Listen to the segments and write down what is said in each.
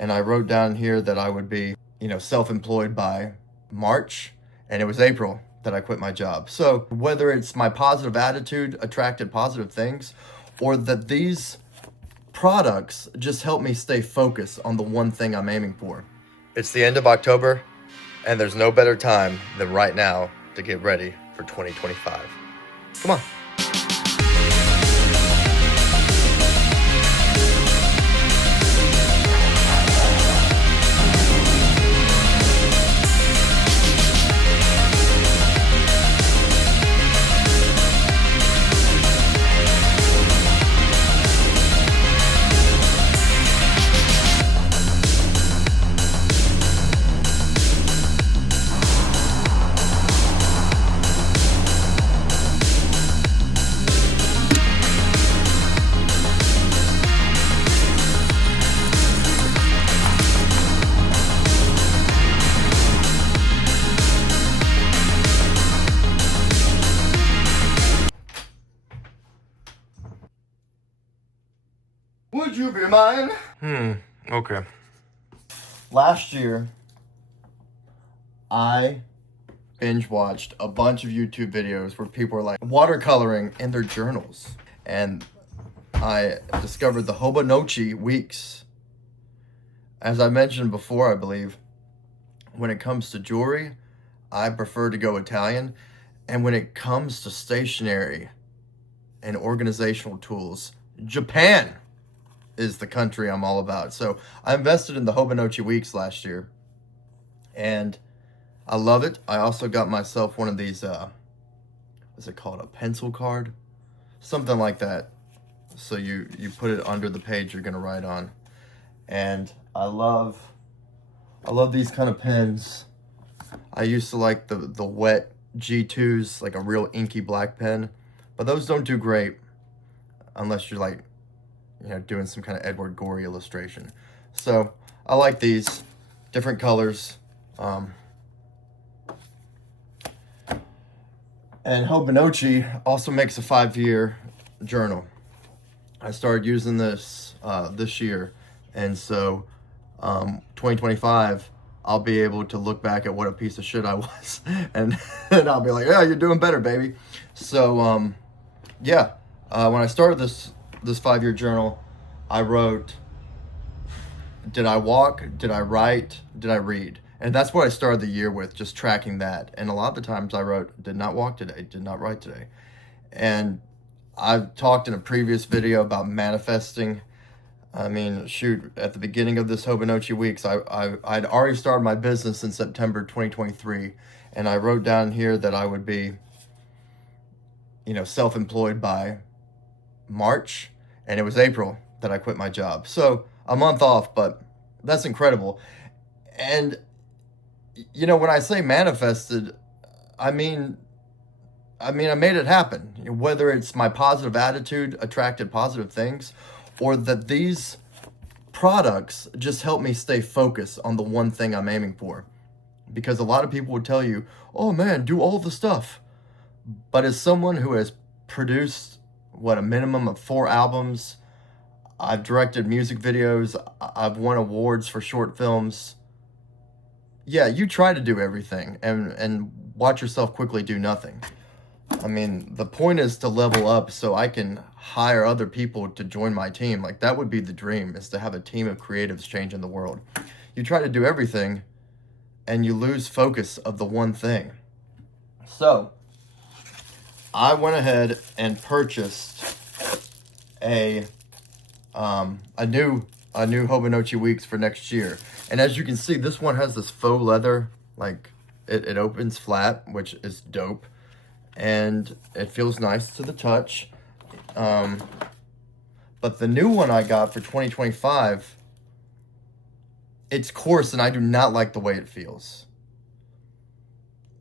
and I wrote down here that I would be, self-employed by March, and it was April that I quit my job. So whether it's my positive attitude attracted positive things, or that these products just help me stay focused on the one thing I'm aiming for. It's the end of October, and there's no better time than right now to get ready for 2025. Come on. Would you be mine? Okay. Last year, I binge watched a bunch of YouTube videos where people were like watercoloring in their journals. And I discovered the Hobonichi weeks. As I mentioned before, I believe, when it comes to jewelry, I prefer to go Italian. And when it comes to stationery and organizational tools, Japan is the country I'm all about. So I invested in the Hobonichi weeks last year, and I love it. I also got myself one of these, what's it called? A pencil card? Something like that. So you put it under the page you're gonna write on. And I love these kind of pens. I used to like the wet G2s, like a real inky black pen, but those don't do great unless you're like, doing some kind of Edward Gorey illustration. So I like these different colors. And Hobonichi also makes a 5-year journal. I started using this this year, and so 2025 I'll be able to look back at what a piece of shit I was, and I'll be like, yeah, you're doing better, baby. So when I started this 5-year journal, I wrote, did I walk, did I write, did I read? And that's what I started the year with, just tracking that. And a lot of the times I wrote, did not walk today, did not write today. And I've talked in a previous video about manifesting. I mean, shoot, at the beginning of this Hobonichi weeks, I'd already started my business in September 2023. And I wrote down here that I would be, self-employed by March, and it was April that I quit my job. So a month off, but that's incredible. And when I say manifested, I mean I made it happen. Whether it's my positive attitude attracted positive things, or that these products just help me stay focused on the one thing I'm aiming for. Because a lot of people would tell you, oh man, do all the stuff. But as someone who has produced a minimum of 4 albums, I've directed music videos, I've won awards for short films. Yeah, you try to do everything and watch yourself quickly do nothing. I mean, the point is to level up so I can hire other people to join my team. Like, that would be the dream, is to have a team of creatives changing the world. You try to do everything and you lose focus of the one thing. So I went ahead and purchased a new Hobonichi weeks for next year. And as you can see, this one has this faux leather, like it opens flat, which is dope. And it feels nice to the touch. But the new one I got for 2025, it's coarse and I do not like the way it feels.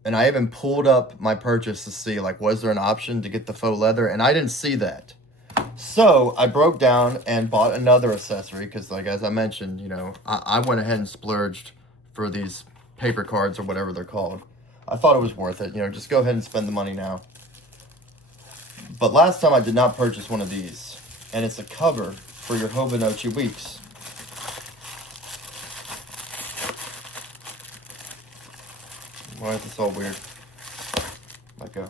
And I even pulled up my purchase to see, like, was there an option to get the faux leather? And I didn't see that. So I broke down and bought another accessory because, like, as I mentioned, I went ahead and splurged for these paper cards or whatever they're called. I thought it was worth it. Just go ahead and spend the money now. But last time I did not purchase one of these. And it's a cover for your Hobonichi weeks. Why is this all weird? Let go.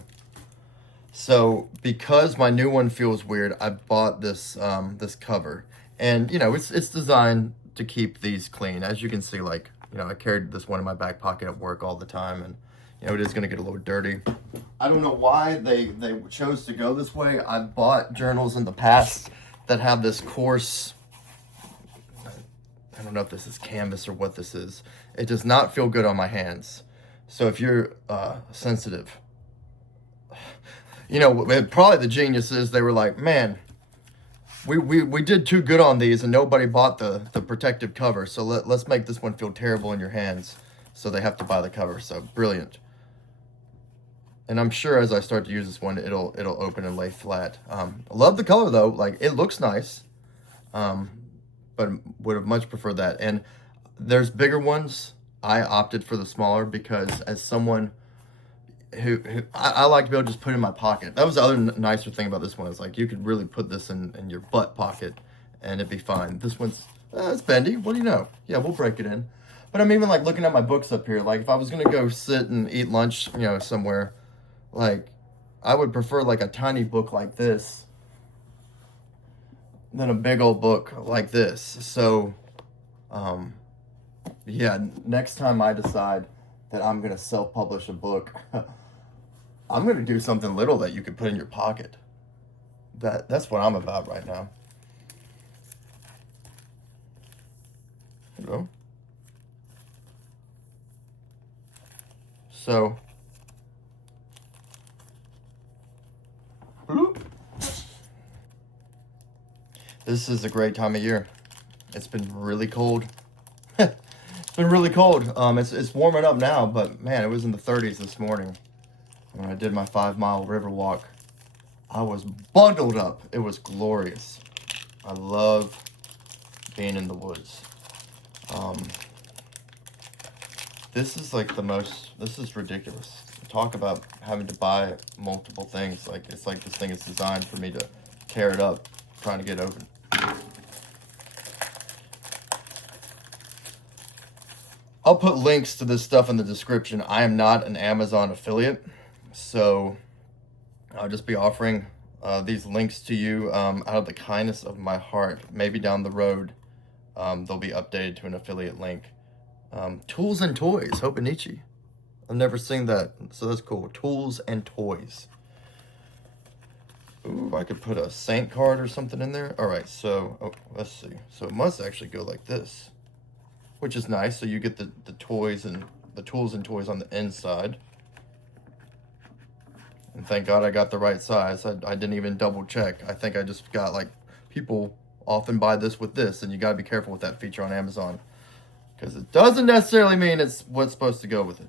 So because my new one feels weird, I bought this this cover, and you know it's designed to keep these clean. As you can see, like, you know, I carried this one in my back pocket at work all the time, and you know it is going to get a little dirty. I don't know why they chose to go this way. I bought journals in the past that have this coarse, I don't know if this is canvas or what this is. It does not feel good on my hands. So if you're sensitive, you know, probably the genius is they were like, man, we did too good on these and nobody bought the protective cover. So let's make this one feel terrible in your hands. So they have to buy the cover. So brilliant. And I'm sure as I start to use this one, it'll open and lay flat. I love the color though. Like, it looks nice. But would have much preferred that. And there's bigger ones. I opted for the smaller because as someone who I like to be able to just put in my pocket. That was the other nicer thing about this one, is like you could really put this in your butt pocket and it'd be fine. This one's, it's bendy. What do you know? Yeah, we'll break it in. But I'm even like looking at my books up here. Like if I was going to go sit and eat lunch, you know, somewhere, like I would prefer like a tiny book like this than a big old book like this. So, yeah, next time I decide that I'm going to self-publish a book, I'm going to do something little that you could put in your pocket. That's what I'm about right now. Hello? So, bloop. This is a great time of year. It's been really cold. It's been really cold. It's warming up now, but man, it was in the 30s this morning when I did my 5-mile river walk. I was bundled up. It was glorious. I love being in the woods. This is like this is ridiculous. Talk about having to buy multiple things. Like, it's like this thing is designed for me to tear it up, trying to get open. I'll put links to this stuff in the description. I am not an Amazon affiliate, so I'll just be offering these links to you out of the kindness of my heart. Maybe down the road, they'll be updated to an affiliate link. Tools and Toys, Hobonichi. I've never seen that, so that's cool. Tools and Toys. Ooh, I could put a saint card or something in there. All right, so let's see. So it must actually go like this, which is nice. So you get the toys and the tools and toys on the inside. And thank God I got the right size. I didn't even double check. I think I just got, like, people often buy this with this, and you got to be careful with that feature on Amazon, because it doesn't necessarily mean it's what's supposed to go with it.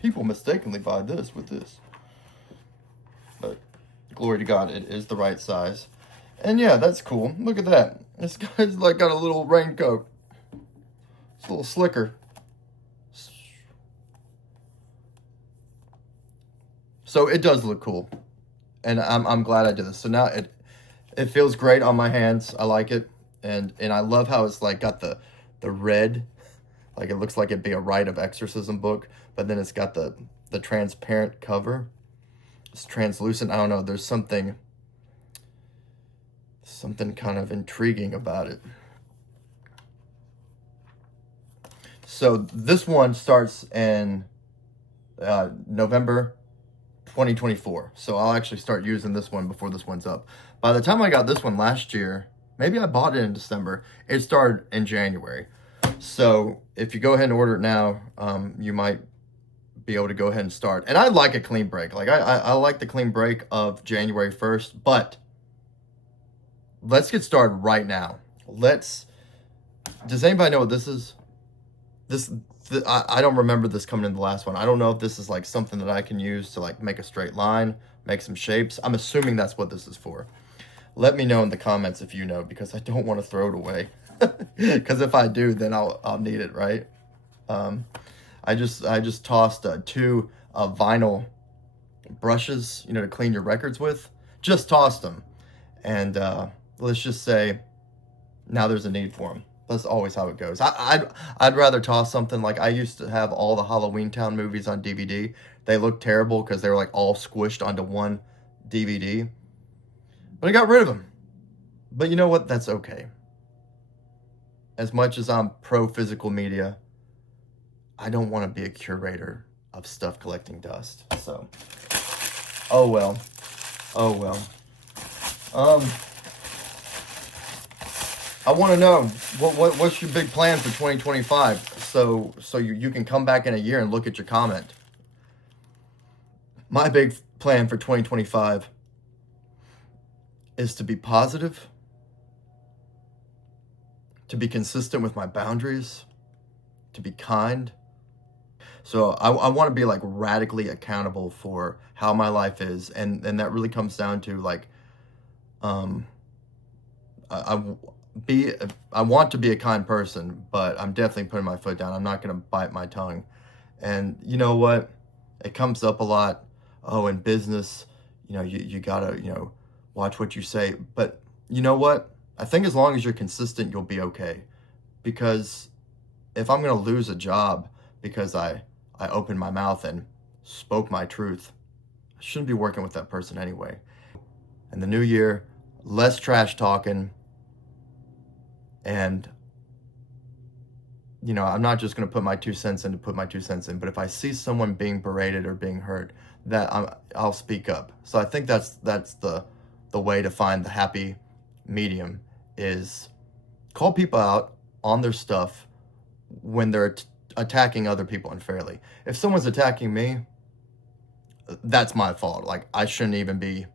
People mistakenly buy this with this. But glory to God, it is the right size. And yeah, that's cool. Look at that. This guy's like got a little raincoat. It's a little slicker. So it does look cool. And I'm glad I did this. So now it feels great on my hands. I like it. And I love how it's like got the red. Like it looks like it'd be a Rite of Exorcism book, but then it's got the transparent cover. It's translucent. I don't know. There's something kind of intriguing about it. So this one starts in November 2024. So I'll actually start using this one before this one's up. By the time I got this one last year, maybe I bought it in December, it started in January. So if you go ahead and order it now, you might be able to go ahead and start. And I like a clean break. Like I like the clean break of January 1st, but let's get started right now. Does anybody know what this is? I don't remember this coming in the last one. I don't know if this is like something that I can use to like make a straight line, make some shapes. I'm assuming that's what this is for. Let me know in the comments if you know, because I don't want to throw it away. Because if I do, then I'll need it, right? I just tossed 2 vinyl brushes, you know, to clean your records with. Just tossed them, and let's just say now there's a need for them. That's always how it goes. I'd rather toss something like I used to have all the Halloween Town movies on DVD. They looked terrible because they were like all squished onto one DVD. But I got rid of them. But you know what? That's okay. As much as I'm pro physical media, I don't want to be a curator of stuff collecting dust. So, oh well. Oh well. I want to know what's your big plan for 2025, so you can come back in a year and look at your comment. My big plan for 2025 is to be positive, to be consistent with my boundaries, to be kind. So I want to be like radically accountable for how my life is, and that really comes down to like I want to be a kind person, but I'm definitely putting my foot down. I'm not going to bite my tongue. And you know what? It comes up a lot. Oh, in business, you gotta, watch what you say. But you know what? I think as long as you're consistent, you'll be okay. Because if I'm going to lose a job because I opened my mouth and spoke my truth, I shouldn't be working with that person anyway. And the new year, less trash talking. And, I'm not just going to put my 2 cents in to put my 2 cents in, but if I see someone being berated or being hurt, I'll speak up. So I think that's the way to find the happy medium, is call people out on their stuff when they're attacking other people unfairly. If someone's attacking me, that's my fault. Like, I shouldn't even be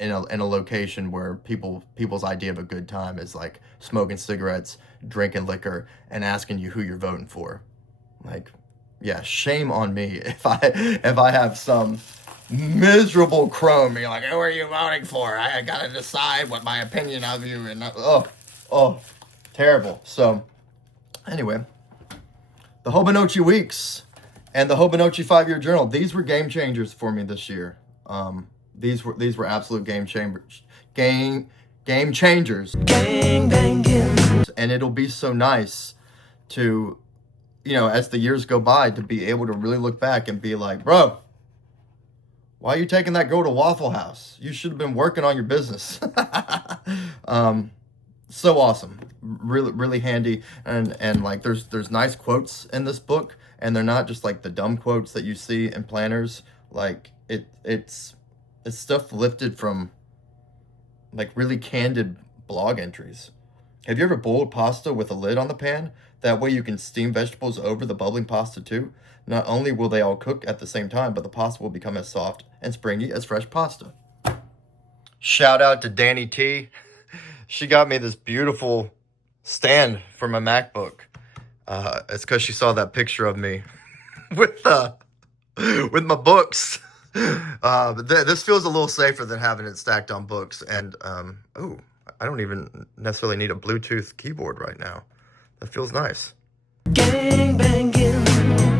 in a location where people's idea of a good time is like smoking cigarettes, drinking liquor, and asking you who you're voting for. Like, yeah, shame on me if I have some miserable crone being like, who are you voting for? I gotta decide what my opinion of you, and terrible. So anyway, the Hobonichi weeks and the Hobonichi 5-year journal, these were game changers for me this year. These were absolute game changers. Gang, bang, and it'll be so nice to, as the years go by, to be able to really look back and be like, bro, why are you taking that girl to Waffle House? You should have been working on your business. So awesome. Really, really handy. And like, there's nice quotes in this book, and they're not just like the dumb quotes that you see in planners. Like, it's stuff lifted from like really candid blog entries. Have you ever boiled pasta with a lid on the pan? That way you can steam vegetables over the bubbling pasta too. Not only will they all cook at the same time, but the pasta will become as soft and springy as fresh pasta. Shout out to Danny T. She got me this beautiful stand for my MacBook. It's because she saw that picture of me with my books. This feels a little safer than having it stacked on books. And I don't even necessarily need a Bluetooth keyboard right now. That feels nice. Gang banging.